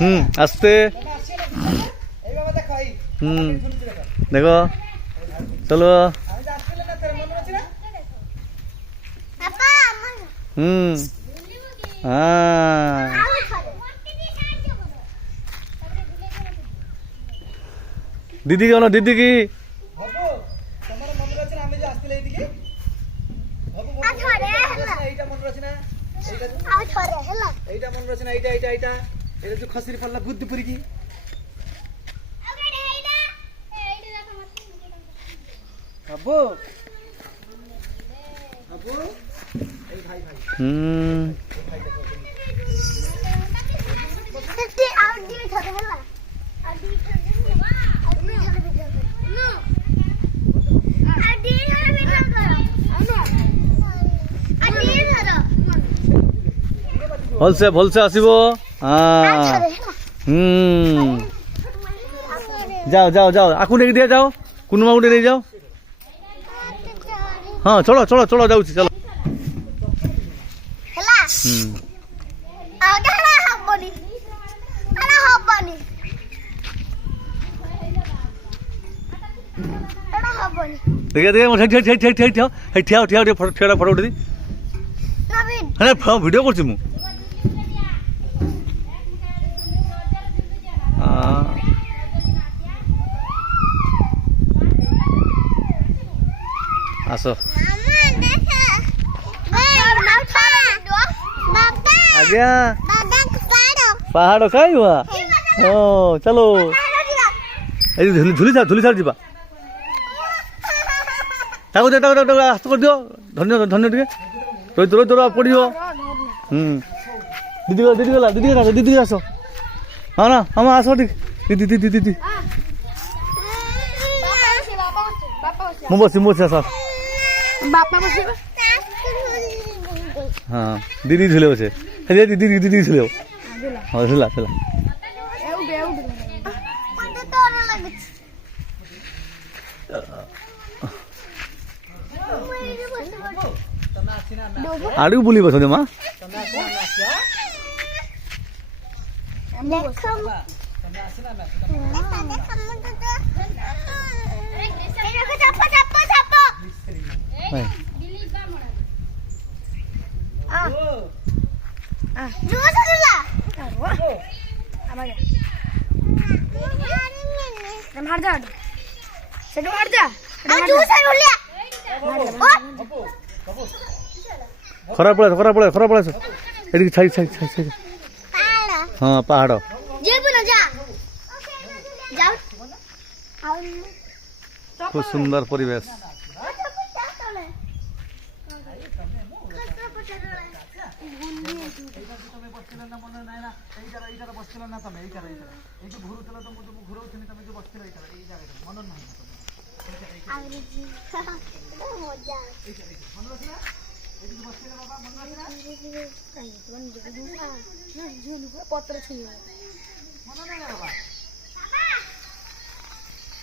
आस्ते देखो चलो हाँ दीदी कौन दीदी की खसरी पड़ला बुद्धपुरी की अबो अबो भाई भलसे आसबो हाँ जाओ जाओ जाओ आकु नहीं दिया जाओ कुनुमा गुटे नहीं जाओ हाँ चलो चलो चलो जाऊँ चलो देखिए देखिए ठिया ठिया ठिया फोटो उठे भिडियो कर आस आज्ञा पहाड़ कहीं हुआ ओ चलो झुली साल जीवा हाथ कर दियो धन्य धन्य टे रोई तोर पड़ो दीदी दीदी गला दीदी दीदी आस हाँ ना हम आस दीदी दीदी दीदी मुझे बस आस हाँ दीदी झुले बसे दीदी दीदी दीदी झुले हाँ झुला झुला आड़ बुली बस माँ खरा पड़ा हाँ पहाड़ खूब सुंदर परिवेश पत्र